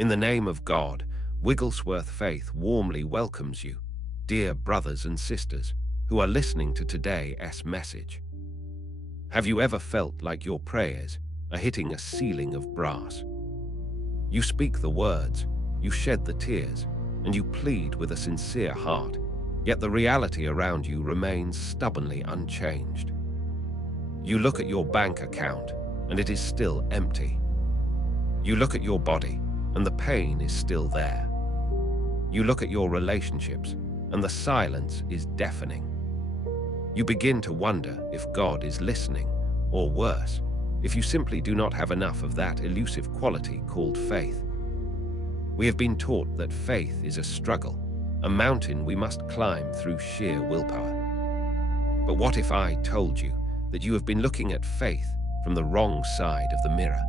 In the name of God, Wigglesworth Faith warmly welcomes you, dear brothers and sisters who are listening to today's message. Have you ever felt like your prayers are hitting a ceiling of brass? You speak the words, you shed the tears, and you plead with a sincere heart, yet the reality around you remains stubbornly unchanged. You look at your bank account, and it is still empty. You look at your body, and the pain is still there. You look at your relationships, and the silence is deafening. You begin to wonder if God is listening, or worse, if you simply do not have enough of that elusive quality called faith. We have been taught that faith is a struggle, a mountain we must climb through sheer willpower. But what if I told you that you have been looking at faith from the wrong side of the mirror?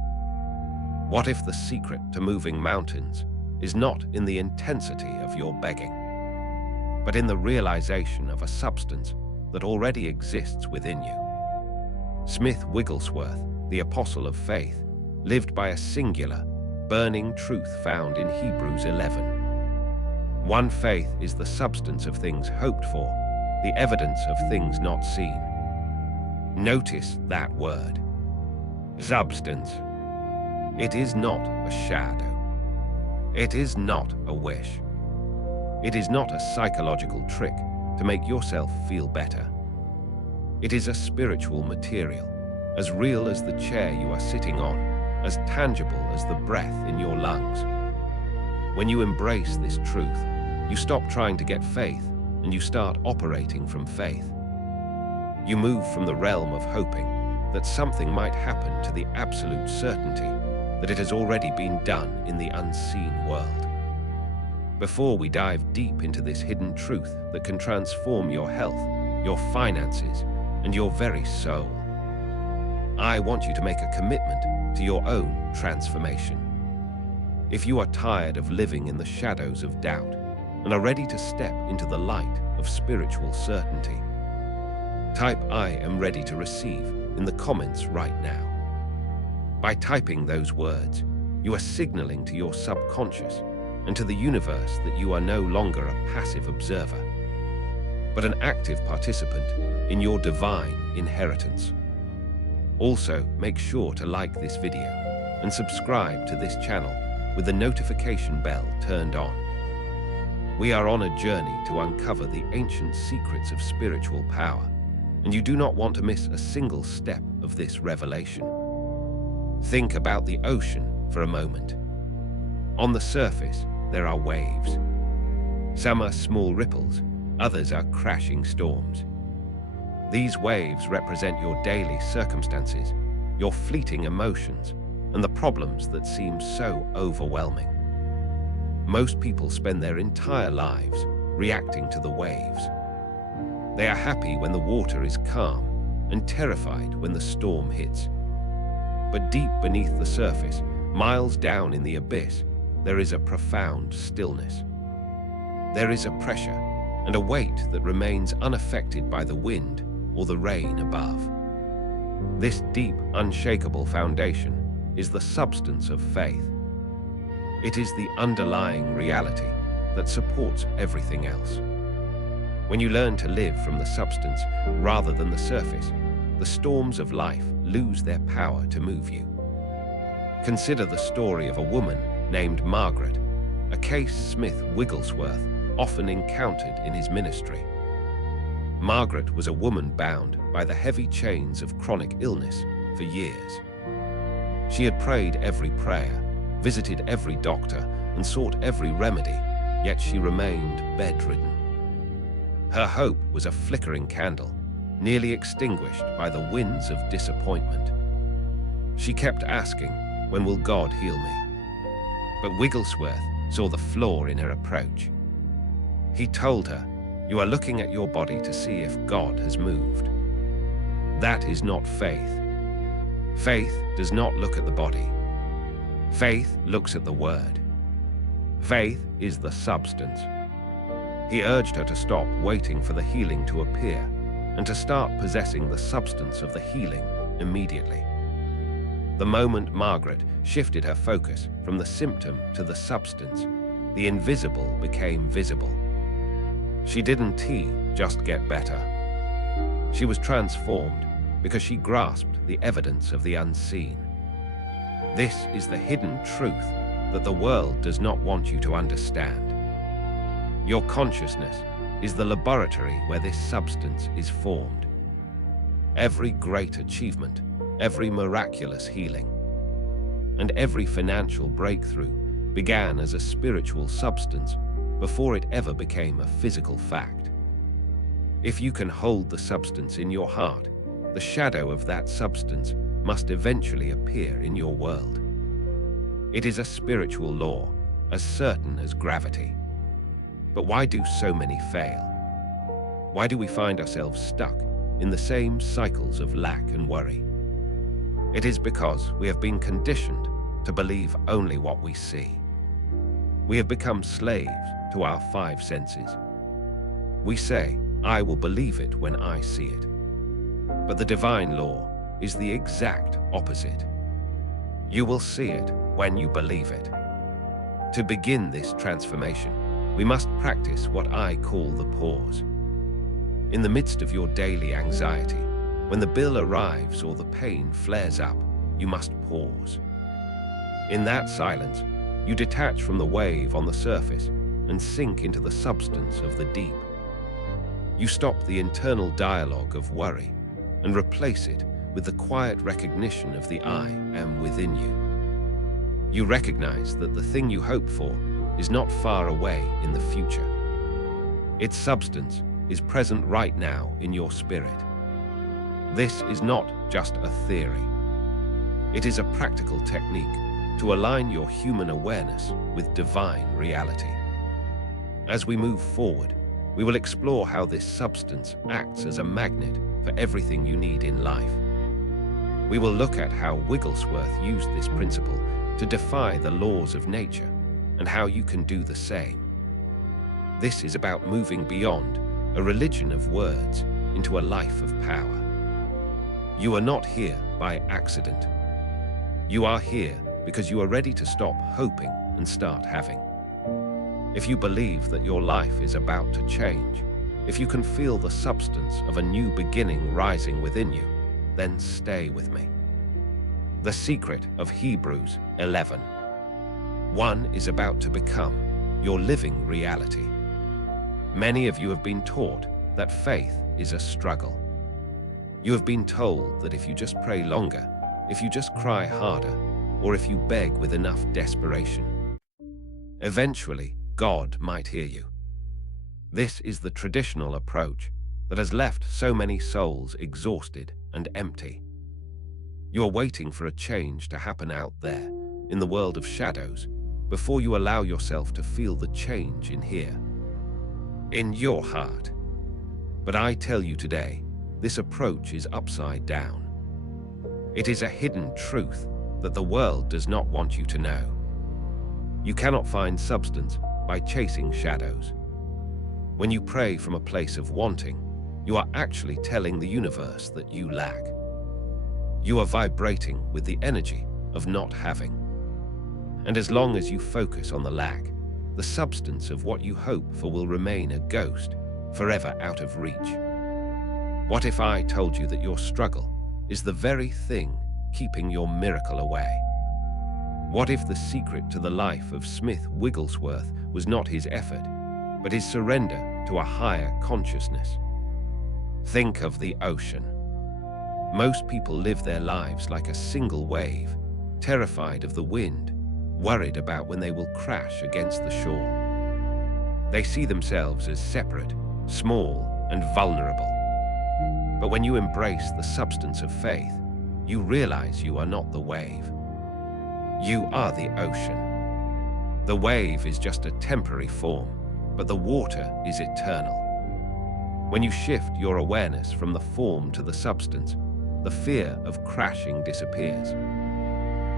What if the secret to moving mountains is not in the intensity of your begging, but in the realization of a substance that already exists within you? Smith Wigglesworth, the apostle of faith, lived by a singular, burning truth found in Hebrews 11. One faith is the substance of things hoped for, the evidence of things not seen. Notice that word, substance. It is not a shadow. It is not a wish. It is not a psychological trick to make yourself feel better. It is a spiritual material, as real as the chair you are sitting on, as tangible as the breath in your lungs. When you embrace this truth, you stop trying to get faith and you start operating from faith. You move from the realm of hoping that something might happen to the absolute certainty that it has already been done in the unseen world. Before we dive deep into this hidden truth that can transform your health, your finances, and your very soul, I want you to make a commitment to your own transformation. If you are tired of living in the shadows of doubt and are ready to step into the light of spiritual certainty, type "I am ready to receive" in the comments right now. By typing those words, you are signaling to your subconscious and to the universe that you are no longer a passive observer, but an active participant in your divine inheritance. Also, make sure to like this video and subscribe to this channel with the notification bell turned on. We are on a journey to uncover the ancient secrets of spiritual power, and you do not want to miss a single step of this revelation. Think about the ocean for a moment. On the surface, there are waves. Some are small ripples, others are crashing storms. These waves represent your daily circumstances, your fleeting emotions, and the problems that seem so overwhelming. Most people spend their entire lives reacting to the waves. They are happy when the water is calm and terrified when the storm hits. But deep beneath the surface, miles down in the abyss, there is a profound stillness. There is a pressure and a weight that remains unaffected by the wind or the rain above. This deep, unshakable foundation is the substance of faith. It is the underlying reality that supports everything else. When you learn to live from the substance rather than the surface, the storms of life lose their power to move you. Consider the story of a woman named Margaret, a case Smith Wigglesworth often encountered in his ministry. Margaret was a woman bound by the heavy chains of chronic illness for years. She had prayed every prayer, visited every doctor, and sought every remedy, yet she remained bedridden. Her hope was a flickering candle, nearly extinguished by the winds of disappointment. She kept asking, "When will God heal me?" But Wigglesworth saw the flaw in her approach. He told her, "You are looking at your body to see if God has moved. That is not faith. Faith does not look at the body. Faith looks at the Word. Faith is the substance." He urged her to stop waiting for the healing to appear and to start possessing the substance of the healing immediately. The moment Margaret shifted her focus from the symptom to the substance, the invisible became visible. She didn't just get better. She was transformed because she grasped the evidence of the unseen. This is the hidden truth that the world does not want you to understand. Your consciousness is the laboratory where this substance is formed. Every great achievement, every miraculous healing, and every financial breakthrough began as a spiritual substance before it ever became a physical fact. If you can hold the substance in your heart, the shadow of that substance must eventually appear in your world. It is a spiritual law, as certain as gravity. But why do so many fail? Why do we find ourselves stuck in the same cycles of lack and worry? It is because we have been conditioned to believe only what we see. We have become slaves to our five senses. We say, "I will believe it when I see it." But the divine law is the exact opposite. You will see it when you believe it. To begin this transformation, we must practice what I call the pause. In the midst of your daily anxiety, when the bill arrives or the pain flares up, you must pause. In that silence, you detach from the wave on the surface and sink into the substance of the deep. You stop the internal dialogue of worry and replace it with the quiet recognition of the I am within you. You recognize that the thing you hope for is not far away in the future. Its substance is present right now in your spirit. This is not just a theory. It is a practical technique to align your human awareness with divine reality. As we move forward, we will explore how this substance acts as a magnet for everything you need in life. We will look at how Wigglesworth used this principle to defy the laws of nature and how you can do the same. This is about moving beyond a religion of words into a life of power. You are not here by accident. You are here because you are ready to stop hoping and start having. If you believe that your life is about to change, if you can feel the substance of a new beginning rising within you, then stay with me. The secret of Hebrews 11:1 is about to become your living reality. Many of you have been taught that faith is a struggle. You have been told that if you just pray longer, if you just cry harder, or if you beg with enough desperation, eventually God might hear you. This is the traditional approach that has left so many souls exhausted and empty. You are waiting for a change to happen out there, in the world of shadows, before you allow yourself to feel the change in here, in your heart. But I tell you today, this approach is upside down. It is a hidden truth that the world does not want you to know. You cannot find substance by chasing shadows. When you pray from a place of wanting, you are actually telling the universe that you lack. You are vibrating with the energy of not having. And as long as you focus on the lack, the substance of what you hope for will remain a ghost, forever out of reach. What if I told you that your struggle is the very thing keeping your miracle away? What if the secret to the life of Smith Wigglesworth was not his effort, but his surrender to a higher consciousness? Think of the ocean. Most people live their lives like a single wave, terrified of the wind, worried about when they will crash against the shore. They see themselves as separate, small, and vulnerable. But when you embrace the substance of faith, you realize you are not the wave. You are the ocean. The wave is just a temporary form, but the water is eternal. When you shift your awareness from the form to the substance, the fear of crashing disappears.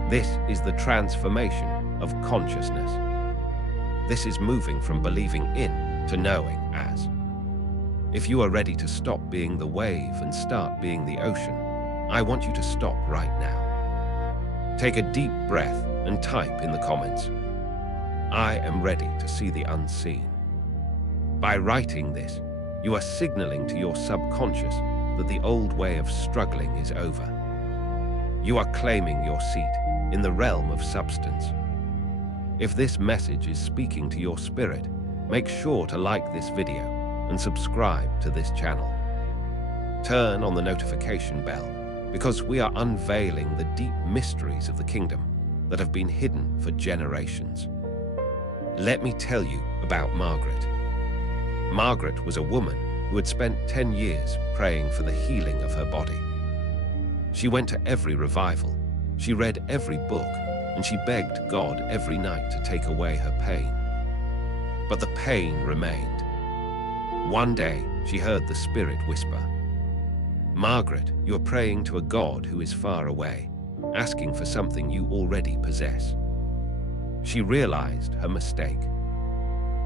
This is the transformation of consciousness. This is moving from believing in to knowing as. If you are ready to stop being the wave and start being the ocean, I want you to stop right now. Take a deep breath and type in the comments, "I am ready to see the unseen." By writing this, you are signaling to your subconscious that the old way of struggling is over. You are claiming your seat in the realm of substance. If this message is speaking to your spirit, make sure to like this video and subscribe to this channel. Turn on the notification bell because we are unveiling the deep mysteries of the kingdom that have been hidden for generations. Let me tell you about Margaret. Margaret was a woman who had spent 10 years praying for the healing of her body. She went to every revival, she read every book, and she begged God every night to take away her pain. But the pain remained. One day, she heard the Spirit whisper, "Margaret, you are praying to a God who is far away, asking for something you already possess." She realized her mistake.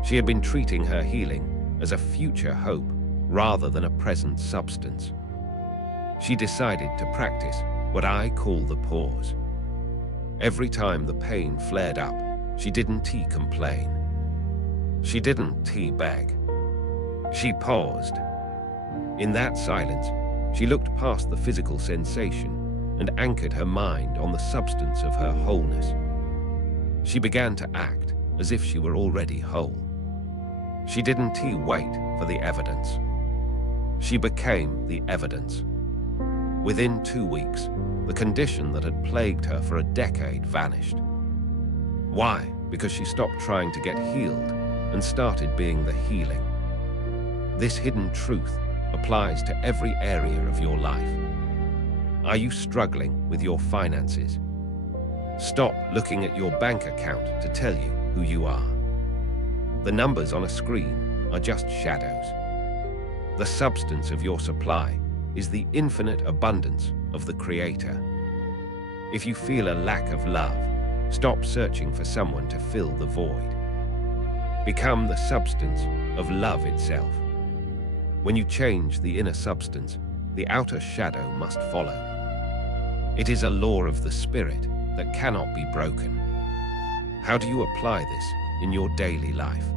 She had been treating her healing as a future hope rather than a present substance. She decided to practice what I call the pause. Every time the pain flared up, she didn't complain. She didn't beg. She paused. In that silence, she looked past the physical sensation and anchored her mind on the substance of her wholeness. She began to act as if she were already whole. She didn't wait for the evidence. She became the evidence. Within 2 weeks, the condition that had plagued her for a decade vanished. Why? Because she stopped trying to get healed and started being the healing. This hidden truth applies to every area of your life. Are you struggling with your finances? Stop looking at your bank account to tell you who you are. The numbers on a screen are just shadows. The substance of your supply is the infinite abundance of the Creator. If you feel a lack of love, stop searching for someone to fill the void. Become the substance of love itself. When you change the inner substance, the outer shadow must follow. It is a law of the Spirit that cannot be broken. How do you apply this in your daily life?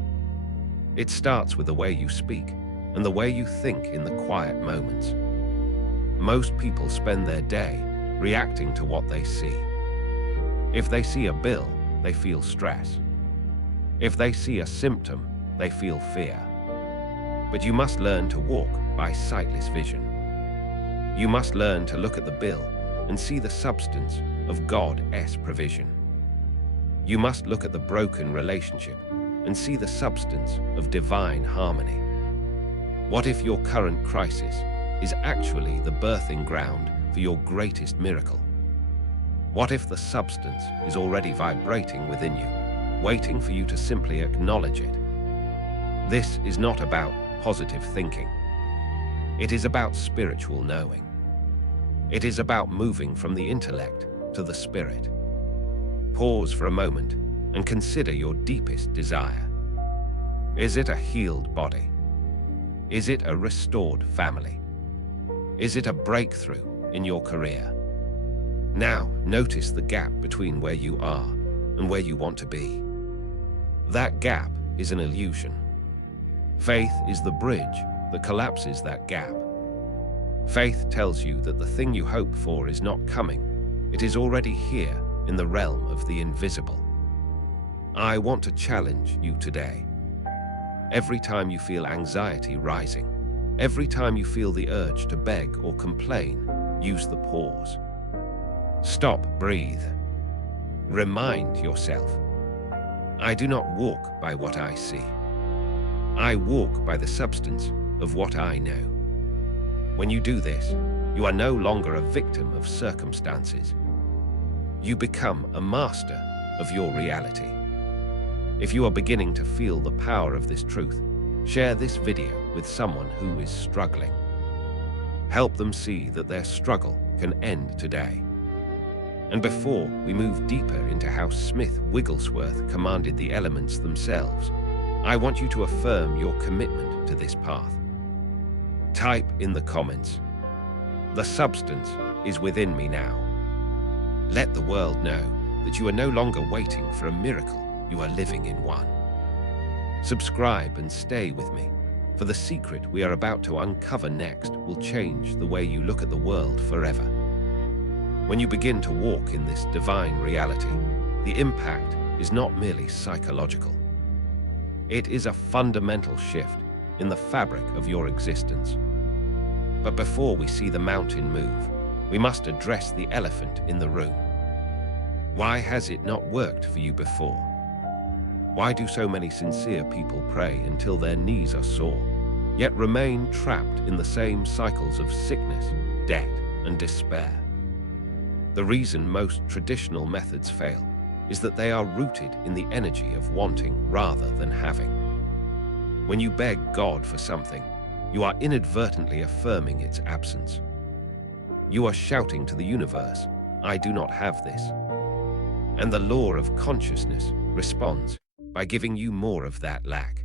It starts with the way you speak and the way you think in the quiet moments. Most people spend their day reacting to what they see. If they see a bill, they feel stress. If they see a symptom, they feel fear. But you must learn to walk by sightless vision. You must learn to look at the bill and see the substance of God's provision. You must look at the broken relationship and see the substance of divine harmony. What if your current crisis is actually the birthing ground for your greatest miracle? What if the substance is already vibrating within you, waiting for you to simply acknowledge it? This is not about positive thinking. It is about spiritual knowing. It is about moving from the intellect to the spirit. Pause for a moment and consider your deepest desire. Is it a healed body? Is it a restored family? Is it a breakthrough in your career? Now, notice the gap between where you are and where you want to be. That gap is an illusion. Faith is the bridge that collapses that gap. Faith tells you that the thing you hope for is not coming. It is already here in the realm of the invisible. I want to challenge you today. Every time you feel anxiety rising, every time you feel the urge to beg or complain, use the pause. Stop, breathe. Remind yourself, I do not walk by what I see. I walk by the substance of what I know. When you do this, you are no longer a victim of circumstances. You become a master of your reality. If you are beginning to feel the power of this truth, share this video with someone who is struggling. Help them see that their struggle can end today. And before we move deeper into how Smith Wigglesworth commanded the elements themselves, I want you to affirm your commitment to this path. Type in the comments, "The substance is within me now." Let the world know that you are no longer waiting for a miracle, you are living in one. Subscribe and stay with me, for the secret we are about to uncover next will change the way you look at the world forever. When you begin to walk in this divine reality, the impact is not merely psychological. It is a fundamental shift in the fabric of your existence. But before we see the mountain move, we must address the elephant in the room. Why has it not worked for you before? Why do so many sincere people pray until their knees are sore, yet remain trapped in the same cycles of sickness, debt, and despair? The reason most traditional methods fail is that they are rooted in the energy of wanting rather than having. When you beg God for something, you are inadvertently affirming its absence. You are shouting to the universe, "I do not have this." And the law of consciousness responds by giving you more of that lack.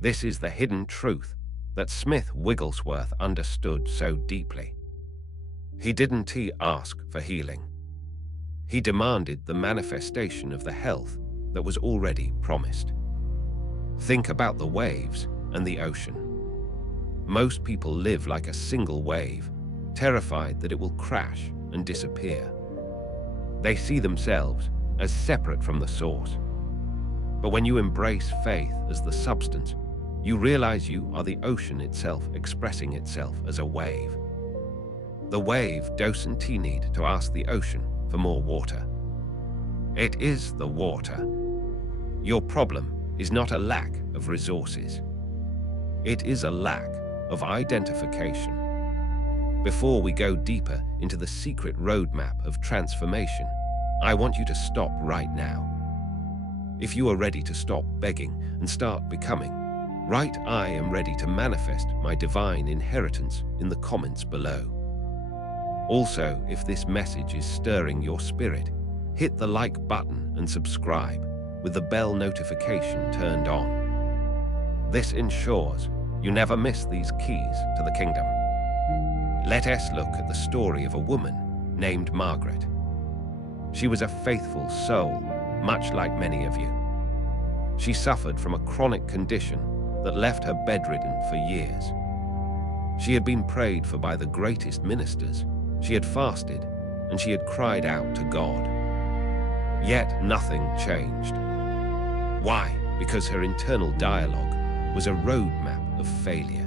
This is the hidden truth that Smith Wigglesworth understood so deeply. He didn't ask for healing. He demanded the manifestation of the health that was already promised. Think about the waves and the ocean. Most people live like a single wave, terrified that it will crash and disappear. They see themselves as separate from the source. But when you embrace faith as the substance, you realize you are the ocean itself expressing itself as a wave. The wave doesn't need to ask the ocean for more water. It is the water. Your problem is not a lack of resources. It is a lack of identification. Before we go deeper into the secret roadmap of transformation, I want you to stop right now. If you are ready to stop begging and start becoming, write "I am ready to manifest my divine inheritance" in the comments below. Also, if this message is stirring your spirit, hit the like button and subscribe with the bell notification turned on. This ensures you never miss these keys to the kingdom. Let us look at the story of a woman named Margaret. She was a faithful soul, much like many of you. She suffered from a chronic condition that left her bedridden for years. She had been prayed for by the greatest ministers, she had fasted, and she had cried out to God. Yet nothing changed. Why? Because her internal dialogue was a roadmap of failure.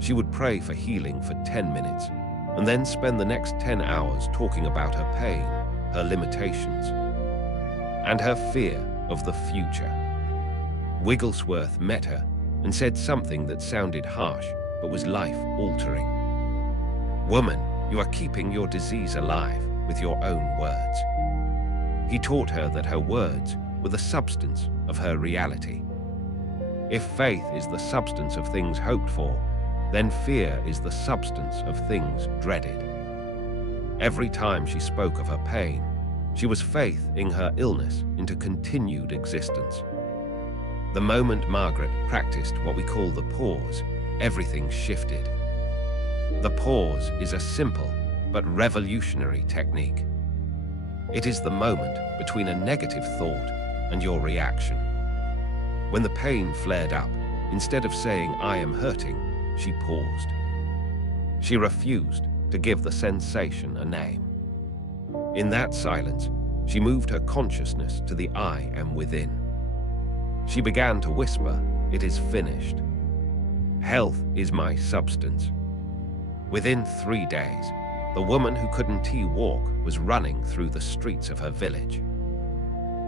She would pray for healing for 10 minutes, and then spend the next 10 hours talking about her pain, her limitations, and her fear of the future. Wigglesworth met her and said something that sounded harsh but was life-altering. "Woman, you are keeping your disease alive with your own words." He taught her that her words were the substance of her reality. If faith is the substance of things hoped for, then fear is the substance of things dreaded. Every time she spoke of her pain, she was faithing her illness into continued existence. The moment Margaret practiced what we call the pause, everything shifted. The pause is a simple but revolutionary technique. It is the moment between a negative thought and your reaction. When the pain flared up, instead of saying "I am hurting," she paused. She refused to give the sensation a name. In that silence, she moved her consciousness to the "I am within." She began to whisper, "It is finished. Health is my substance." Within 3 days, the woman who couldn't walk was running through the streets of her village.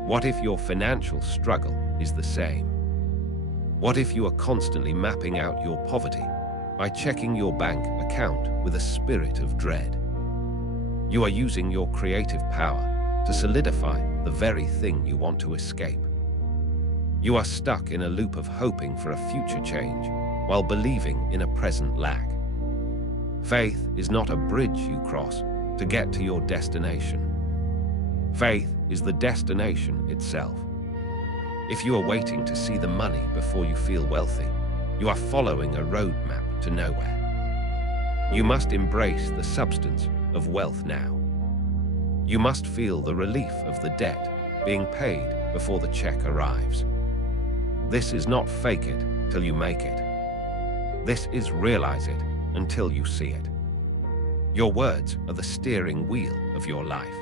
What if your financial struggle is the same? What if you are constantly mapping out your poverty by checking your bank account with a spirit of dread? You are using your creative power to solidify the very thing you want to escape. You are stuck in a loop of hoping for a future change while believing in a present lack. Faith is not a bridge you cross to get to your destination. Faith is the destination itself. If you are waiting to see the money before you feel wealthy, you are following a roadmap to nowhere. You must embrace the substance of wealth now. You must feel the relief of the debt being paid before the check arrives. This is not fake it till you make it. This is realize it until you see it. Your words are the steering wheel of your life.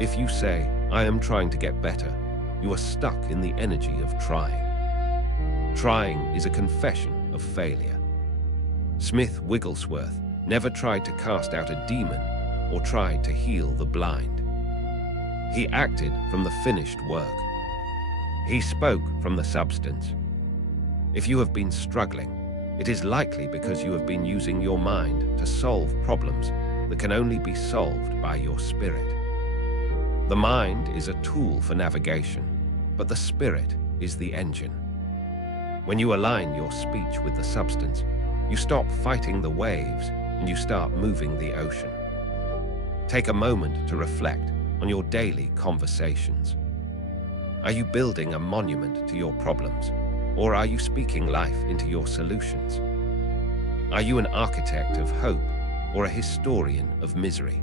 If you say, "I am trying to get better," you are stuck in the energy of trying. Trying is a confession of failure. Smith Wigglesworth never tried to cast out a demon or tried to heal the blind. He acted from the finished work. He spoke from the substance. If you have been struggling, it is likely because you have been using your mind to solve problems that can only be solved by your spirit. The mind is a tool for navigation, but the spirit is the engine. When you align your speech with the substance, you stop fighting the waves and you start moving the ocean. Take a moment to reflect on your daily conversations. Are you building a monument to your problems, or are you speaking life into your solutions? Are you an architect of hope or a historian of misery?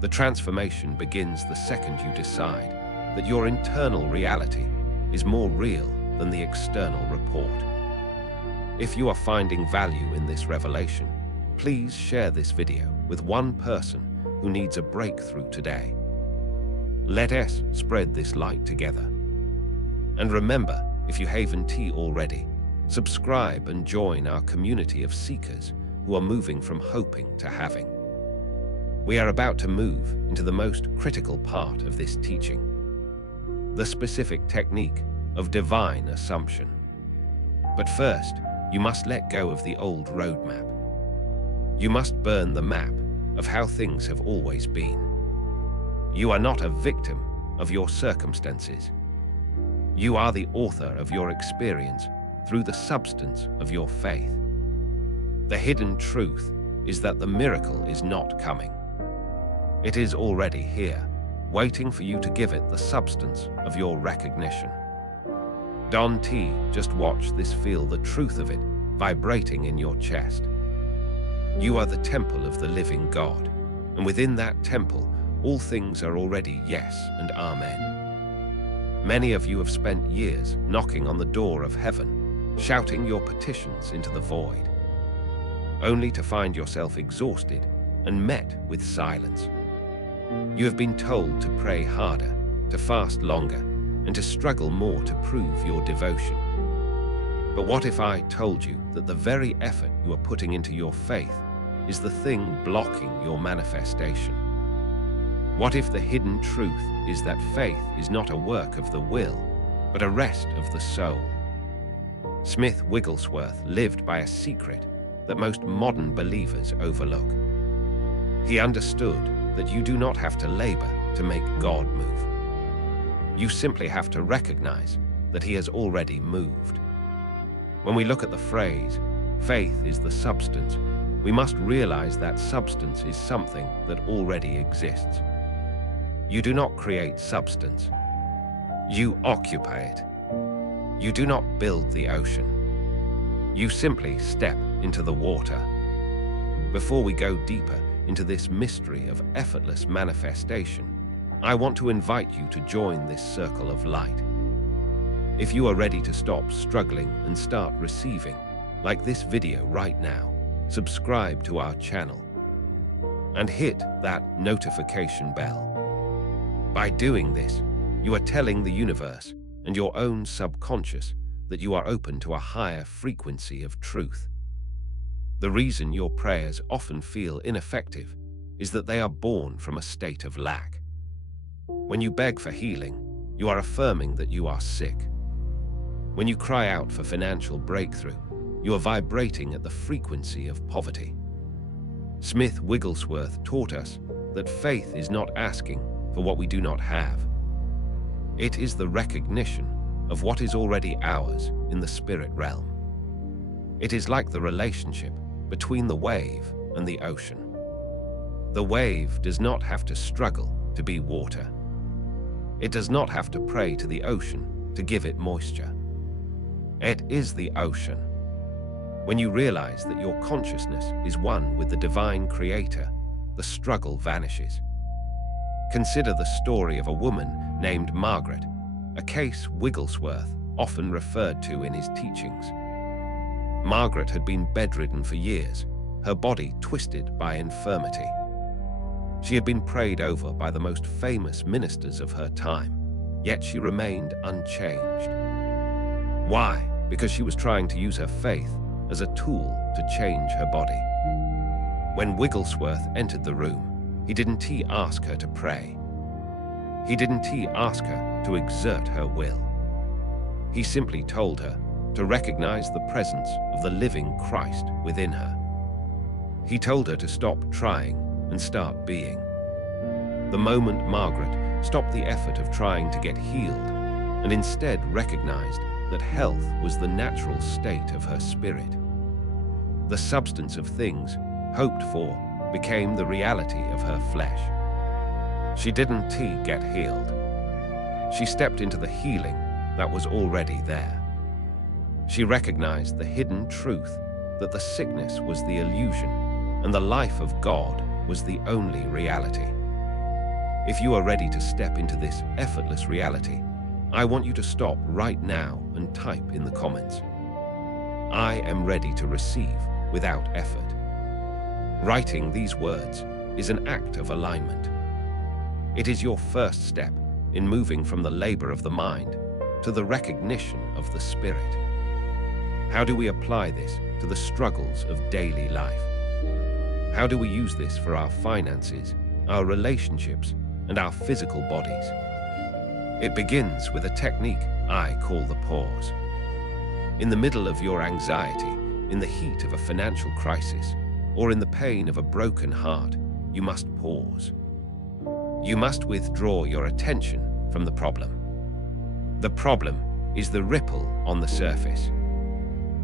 The transformation begins the second you decide that your internal reality is more real than the external report. If you are finding value in this revelation, please share this video with one person who needs a breakthrough today. Let us spread this light together. And remember, if you haven't already, subscribe and join our community of seekers who are moving from hoping to having. We are about to move into the most critical part of this teaching, the specific technique of divine assumption. But first, you must let go of the old roadmap. You must burn the map of how things have always been. You are not a victim of your circumstances. You are the author of your experience through the substance of your faith. The hidden truth is that the miracle is not coming. It is already here, waiting for you to give it the substance of your recognition. Don T, just watch this, feel the truth of it vibrating in your chest. You are the temple of the living God, and within that temple, all things are already yes and amen. Many of you have spent years knocking on the door of heaven, shouting your petitions into the void, only to find yourself exhausted and met with silence. You have been told to pray harder, to fast longer, and to struggle more to prove your devotion. But what if I told you that the very effort you are putting into your faith is the thing blocking your manifestation? What if the hidden truth is that faith is not a work of the will, but a rest of the soul? Smith Wigglesworth lived by a secret that most modern believers overlook. He understood that you do not have to labor to make God move. You simply have to recognize that He has already moved. When we look at the phrase, faith is the substance, we must realize that substance is something that already exists. You do not create substance. You occupy it. You do not build the ocean. You simply step into the water. Before we go deeper into this mystery of effortless manifestation, I want to invite you to join this circle of light. If you are ready to stop struggling and start receiving, like this video right now, subscribe to our channel and hit that notification bell. By doing this, you are telling the universe and your own subconscious that you are open to a higher frequency of truth. The reason your prayers often feel ineffective is that they are born from a state of lack. When you beg for healing, you are affirming that you are sick. When you cry out for financial breakthrough, you are vibrating at the frequency of poverty. Smith Wigglesworth taught us that faith is not asking for what we do not have. It is the recognition of what is already ours in the spirit realm. It is like the relationship between the wave and the ocean. The wave does not have to struggle to be water. It does not have to pray to the ocean to give it moisture. It is the ocean. When you realize that your consciousness is one with the divine creator, the struggle vanishes. Consider the story of a woman named Margaret, a case Wigglesworth often referred to in his teachings. Margaret had been bedridden for years, her body twisted by infirmity. She had been prayed over by the most famous ministers of her time, yet she remained unchanged. Why? Because she was trying to use her faith as a tool to change her body. When Wigglesworth entered the room, he didn't ask her to pray. He didn't ask her to exert her will. He simply told her to recognize the presence of the living Christ within her. He told her to stop trying and start being. The moment Margaret stopped the effort of trying to get healed and instead recognized that health was the natural state of her spirit, the substance of things hoped for became the reality of her flesh. She didn't get healed. She stepped into the healing that was already there. She recognized the hidden truth that the sickness was the illusion and the life of God was the only reality. If you are ready to step into this effortless reality, I want you to stop right now and type in the comments, "I am ready to receive without effort." Writing these words is an act of alignment. It is your first step in moving from the labor of the mind to the recognition of the spirit. How do we apply this to the struggles of daily life? How do we use this for our finances, our relationships, and our physical bodies? It begins with a technique I call the pause. In the middle of your anxiety, in the heat of a financial crisis, or in the pain of a broken heart, you must pause. You must withdraw your attention from the problem. The problem is the ripple on the surface.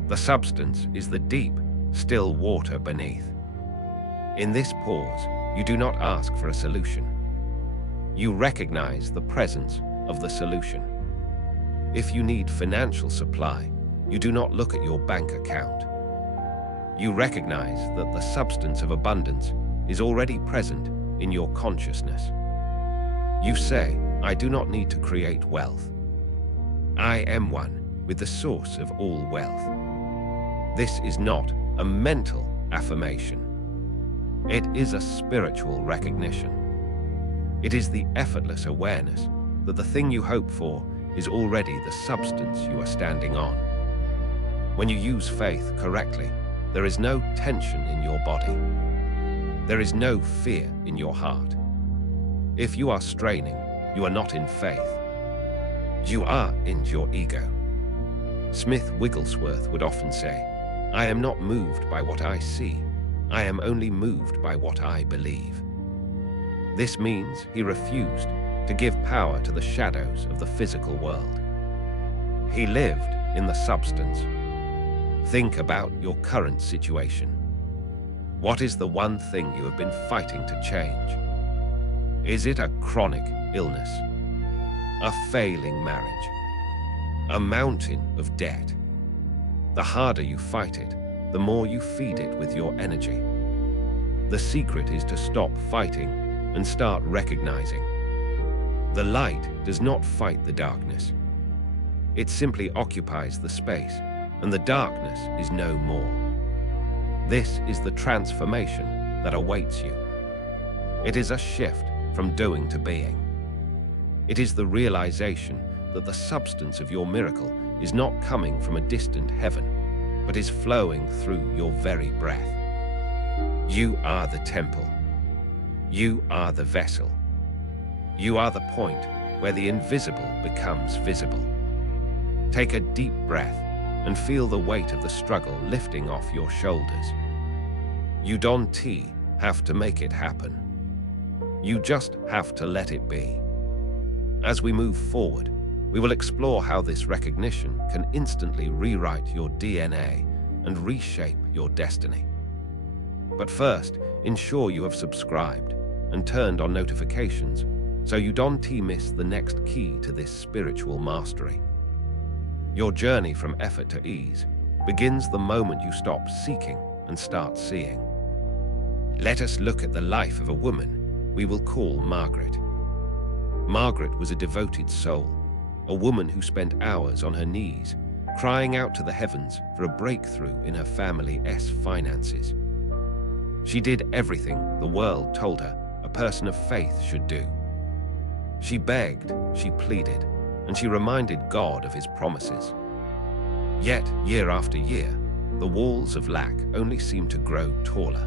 The substance is the deep, still water beneath. In this pause, you do not ask for a solution. You recognize the presence of the solution. If you need financial supply, you do not look at your bank account. You recognize that the substance of abundance is already present in your consciousness. You say, "I do not need to create wealth. I am one with the source of all wealth." This is not a mental affirmation. It is a spiritual recognition. It is the effortless awareness that the thing you hope for is already the substance you are standing on. When you use faith correctly, there is no tension in your body. There is no fear in your heart. If you are straining, you are not in faith. You are in your ego. Smith Wigglesworth would often say, "I am not moved by what I see. I am only moved by what I believe." This means he refused to give power to the shadows of the physical world. He lived in the substance. Think about your current situation. What is the one thing you have been fighting to change? Is it a chronic illness? A failing marriage? A mountain of debt? The harder you fight it, the more you feed it with your energy. The secret is to stop fighting and start recognizing. The light does not fight the darkness. It simply occupies the space, and the darkness is no more. This is the transformation that awaits you. It is a shift from doing to being. It is the realization that the substance of your miracle is not coming from a distant heaven, but is flowing through your very breath. You are the temple. You are the vessel. You are the point where the invisible becomes visible. Take a deep breath and feel the weight of the struggle lifting off your shoulders. You don't have to make it happen. You just have to let it be. As we move forward, we will explore how this recognition can instantly rewrite your DNA and reshape your destiny. But first, ensure you have subscribed and turned on notifications so you don't miss the next key to this spiritual mastery. Your journey from effort to ease begins the moment you stop seeking and start seeing. Let us look at the life of a woman we will call Margaret. Margaret was a devoted soul, a woman who spent hours on her knees, crying out to the heavens for a breakthrough in her family's finances. She did everything the world told her a person of faith should do. She begged, she pleaded, and she reminded God of his promises. Yet, year after year, the walls of lack only seemed to grow taller.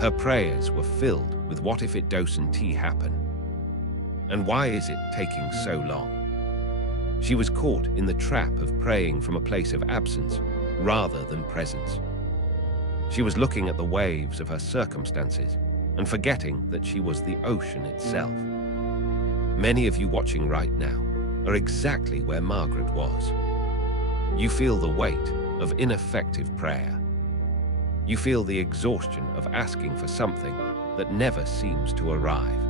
Her prayers were filled with what if it doesn't happen? And why is it taking so long? She was caught in the trap of praying from a place of absence rather than presence. She was looking at the waves of her circumstances and forgetting that she was the ocean itself. Many of you watching right now are exactly where Margaret was. You feel the weight of ineffective prayer. You feel the exhaustion of asking for something that never seems to arrive.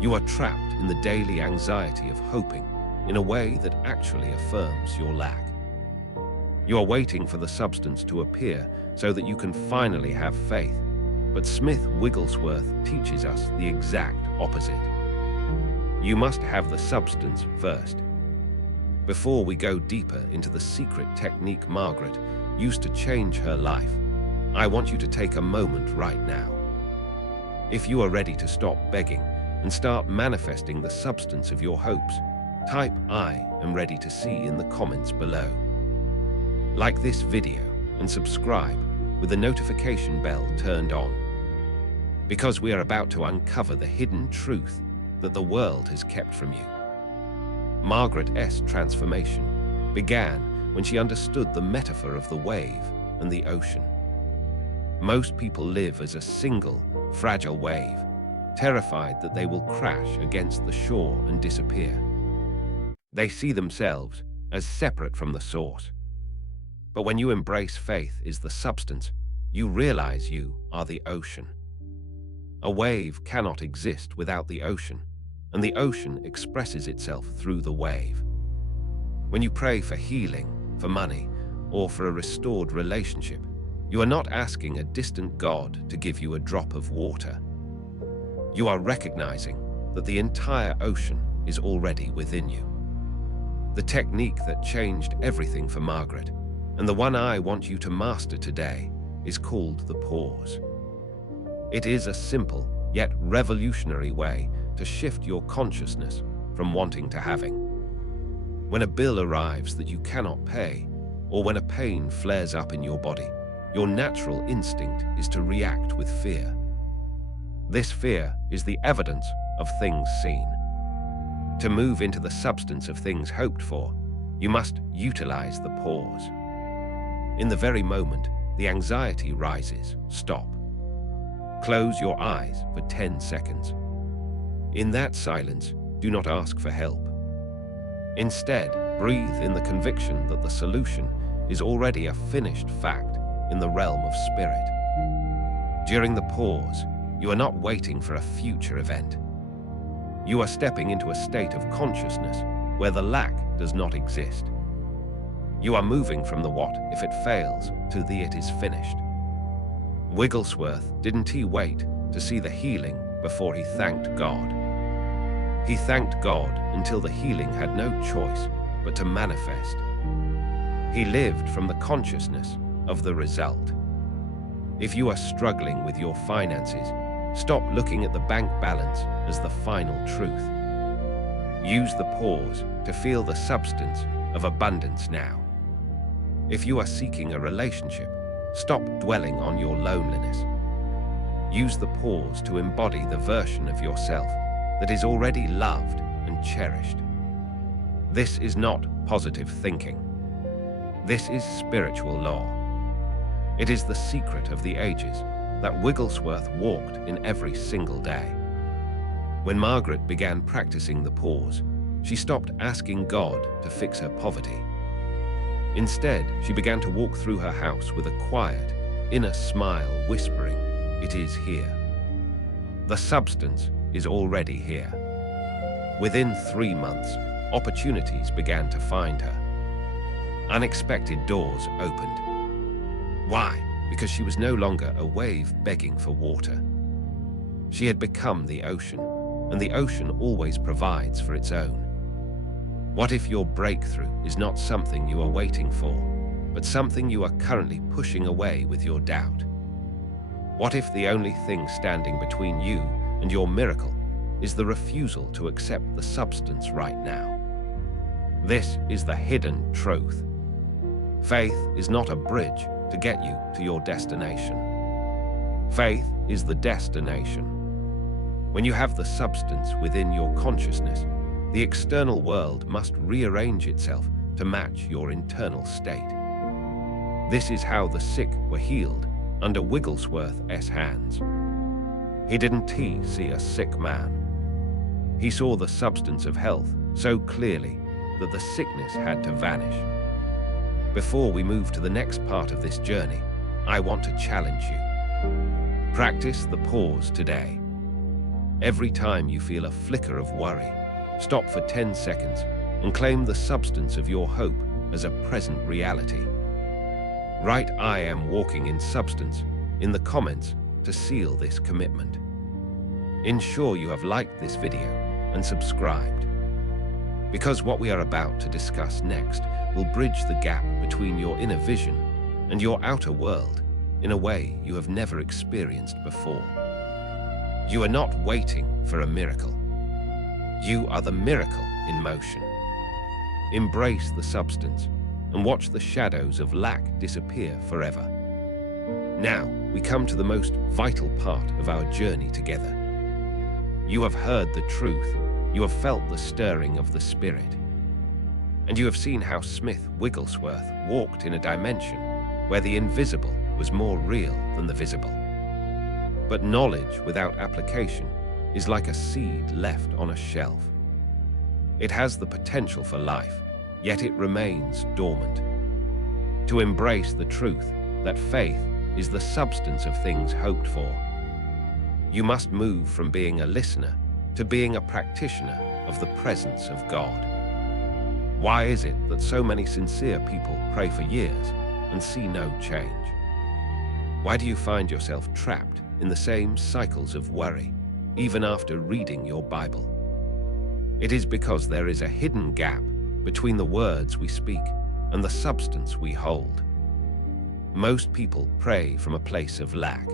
You are trapped in the daily anxiety of hoping in a way that actually affirms your lack. You are waiting for the substance to appear so that you can finally have faith, but Smith Wigglesworth teaches us the exact opposite. You must have the substance first. Before we go deeper into the secret technique Margaret used to change her life, I want you to take a moment right now. If you are ready to stop begging and start manifesting the substance of your hopes, type "I am ready to see" in the comments below. Like this video and subscribe with the notification bell turned on, because we are about to uncover the hidden truth that the world has kept from you. Margaret's transformation began when she understood the metaphor of the wave and the ocean. Most people live as a single, fragile wave, terrified that they will crash against the shore and disappear. They see themselves as separate from the source. But when you embrace faith is the substance, you realize you are the ocean. A wave cannot exist without the ocean, and the ocean expresses itself through the wave. When you pray for healing, for money, or for a restored relationship, you are not asking a distant God to give you a drop of water. You are recognizing that the entire ocean is already within you. The technique that changed everything for Margaret, and the one I want you to master today, is called the pause. It is a simple yet revolutionary way to shift your consciousness from wanting to having. When a bill arrives that you cannot pay, or when a pain flares up in your body, your natural instinct is to react with fear. This fear is the evidence of things seen. To move into the substance of things hoped for, you must utilize the pause. In the very moment the anxiety rises, stop. Close your eyes for 10 seconds. In that silence, do not ask for help. Instead, breathe in the conviction that the solution is already a finished fact in the realm of spirit. During the pause, you are not waiting for a future event. You are stepping into a state of consciousness where the lack does not exist. You are moving from the what if it fails to the it is finished. Wigglesworth didn't he wait to see the healing before he thanked God? He thanked God until the healing had no choice but to manifest. He lived from the consciousness of the result. If you are struggling with your finances, stop looking at the bank balance as the final truth. Use the pause to feel the substance of abundance now. If you are seeking a relationship, stop dwelling on your loneliness. Use the pause to embody the version of yourself that is already loved and cherished. This is not positive thinking. This is spiritual law. It is the secret of the ages that Wigglesworth walked in every single day. When Margaret began practicing the pause, she stopped asking God to fix her poverty. Instead, she began to walk through her house with a quiet, inner smile whispering, "It is here." The substance is already here. Within 3 months, opportunities began to find her. Unexpected doors opened. Why? Because she was no longer a wave begging for water. She had become the ocean, and the ocean always provides for its own? What if your breakthrough is not something you are waiting for, but something you are currently pushing away with your doubt? What if the only thing standing between you and your miracle is the refusal to accept the substance right now? This is the hidden truth. Faith is not a bridge to get you to your destination. Faith is the destination. When you have the substance within your consciousness, the external world must rearrange itself to match your internal state. This is how the sick were healed under Wigglesworth's hands. He didn't see a sick man. He saw the substance of health so clearly that the sickness had to vanish. Before we move to the next part of this journey, I want to challenge you. Practice the pause today. Every time you feel a flicker of worry, stop for 10 seconds and claim the substance of your hope as a present reality. Write "I am walking in substance" in the comments to seal this commitment. Ensure you have liked this video and subscribed, because what we are about to discuss next will bridge the gap between your inner vision and your outer world in a way you have never experienced before. You are not waiting for a miracle. You are the miracle in motion. Embrace the substance and watch the shadows of lack disappear forever. Now, we come to the most vital part of our journey together. You have heard the truth, you have felt the stirring of the Spirit, and you have seen how Smith Wigglesworth walked in a dimension where the invisible was more real than the visible. But knowledge without application is like a seed left on a shelf. It has the potential for life, yet it remains dormant. To embrace the truth that faith is the substance of things hoped for, you must move from being a listener to being a practitioner of the presence of God. Why is it that so many sincere people pray for years and see no change? Why do you find yourself trapped in the same cycles of worry, even after reading your Bible? It is because there is a hidden gap between the words we speak and the substance we hold. Most people pray from a place of lack.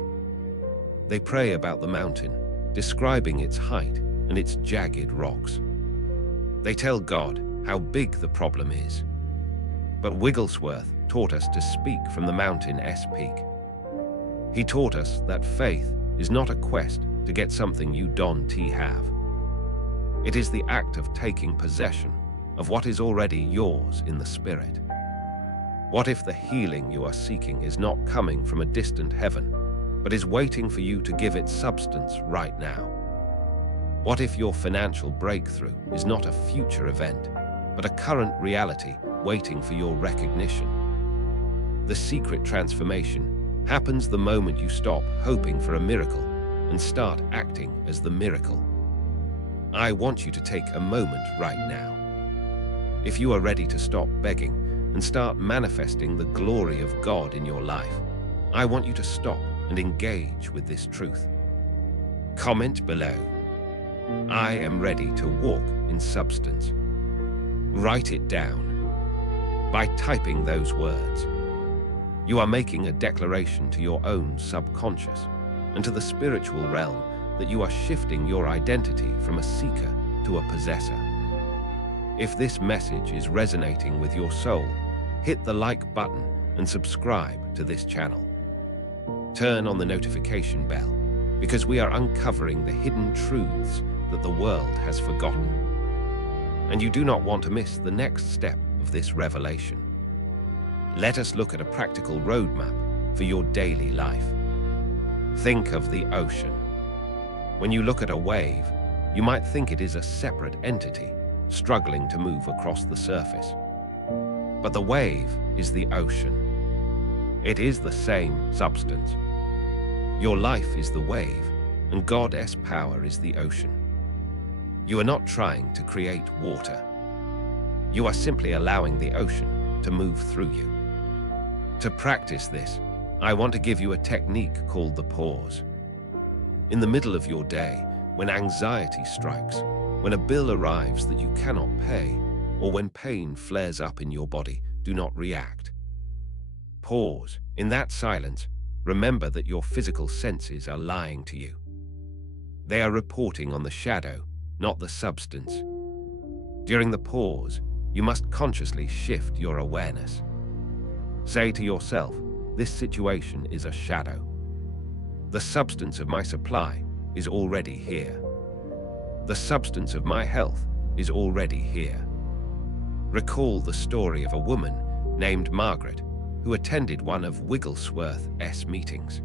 They pray about the mountain, describing its height and its jagged rocks. They tell God how big the problem is. But Wigglesworth taught us to speak from the mountain's peak. He taught us that faith is not a quest to get something you don't have. It is the act of taking possession of what is already yours in the Spirit. What if the healing you are seeking is not coming from a distant heaven, but is waiting for you to give it substance right now? What if your financial breakthrough is not a future event, but a current reality waiting for your recognition? The secret transformation happens the moment you stop hoping for a miracle and start acting as the miracle. I want you to take a moment right now. If you are ready to stop begging and start manifesting the glory of God in your life, I want you to stop and engage with this truth. Comment below, "I am ready to walk in substance." Write it down. By typing those words, you are making a declaration to your own subconscious and to the spiritual realm that you are shifting your identity from a seeker to a possessor. If this message is resonating with your soul, hit the like button and subscribe to this channel. Turn on the notification bell, because we are uncovering the hidden truths that the world has forgotten. And you do not want to miss the next step of this revelation. Let us look at a practical roadmap for your daily life. Think of the ocean. When you look at a wave, you might think it is a separate entity struggling to move across the surface. But the wave is the ocean. It is the same substance. Your life is the wave, and God's power is the ocean. You are not trying to create water. You are simply allowing the ocean to move through you. To practice this, I want to give you a technique called the pause. In the middle of your day, when anxiety strikes, when a bill arrives that you cannot pay, or when pain flares up in your body, do not react. Pause. In that silence, remember that your physical senses are lying to you. They are reporting on the shadow, not the substance. During the pause, you must consciously shift your awareness. Say to yourself, this situation is a shadow. The substance of my supply is already here. The substance of my health is already here. Recall the story of a woman named Margaret who attended one of Wigglesworth's meetings.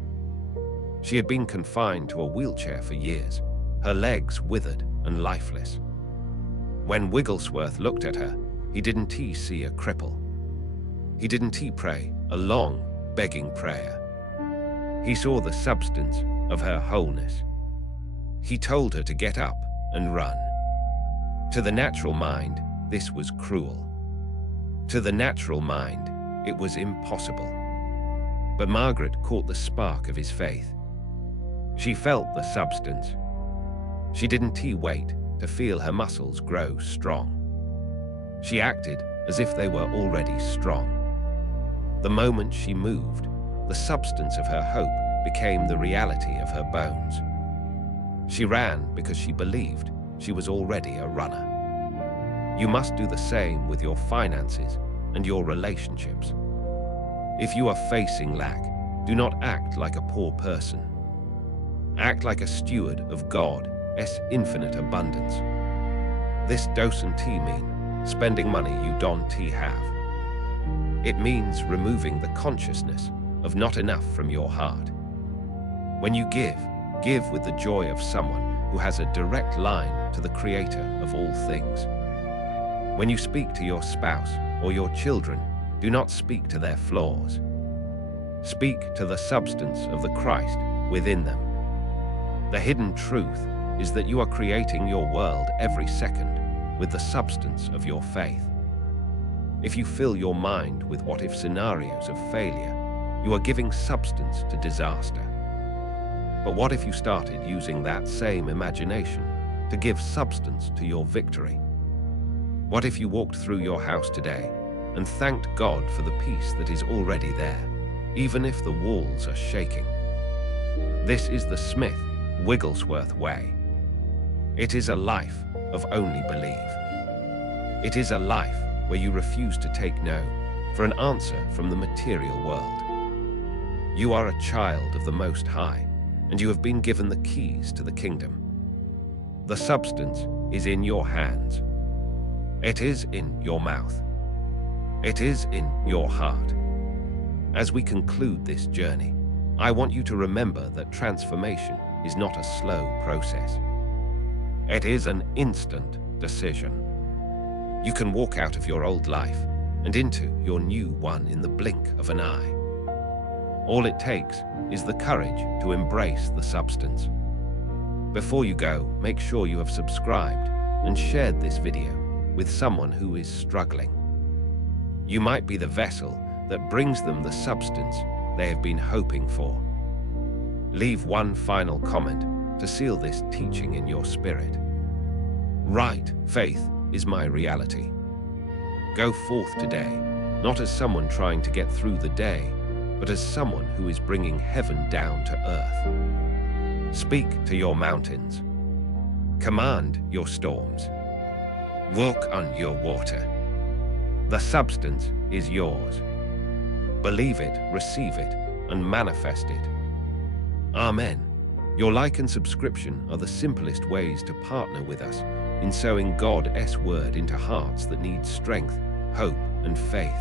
She had been confined to a wheelchair for years, her legs withered and lifeless. When Wigglesworth looked at her, he didn't see a cripple. He didn't pray a long, begging prayer. He saw the substance of her wholeness. He told her to get up and run. To the natural mind, this was cruel. To the natural mind, it was impossible. But Margaret caught the spark of his faith. She felt the substance. She didn't wait to feel her muscles grow strong. She acted as if they were already strong. The moment she moved, the substance of her hope became the reality of her bones. She ran because she believed she was already a runner. You must do the same with your finances and your relationships. If you are facing lack, do not act like a poor person. Act like a steward of God's infinite abundance. This doesn't mean spending money you don't have. It means removing the consciousness of not enough from your heart. When you give with the joy of someone who has a direct line to the Creator of all things. When you speak to your spouse or your children, do not speak to their flaws. Speak to the substance of the Christ within them. The hidden truth is that you are creating your world every second with the substance of your faith. If you fill your mind with what-if scenarios of failure, you are giving substance to disaster. But what if you started using that same imagination to give substance to your victory? What if you walked through your house today and thanked God for the peace that is already there, even if the walls are shaking? This is the Smith Wigglesworth way. It is a life of only believe. It is a life where you refuse to take no for an answer from the material world. You are a child of the Most High, and you have been given the keys to the kingdom. The substance is in your hands. It is in your mouth. It is in your heart. As we conclude this journey, I want you to remember that transformation is not a slow process. It is an instant decision. You can walk out of your old life and into your new one in the blink of an eye. All it takes is the courage to embrace the substance. Before you go, make sure you have subscribed and shared this video with someone who is struggling. You might be the vessel that brings them the substance they have been hoping for. Leave one final comment to seal this teaching in your spirit. Write, faith is my reality. Go forth today, not as someone trying to get through the day, but as someone who is bringing heaven down to earth. Speak to your mountains. Command your storms. Walk on your water. The substance is yours. Believe it, receive it, and manifest it. Amen. Your like and subscription are the simplest ways to partner with us in sowing God's word into hearts that need strength, hope, and faith.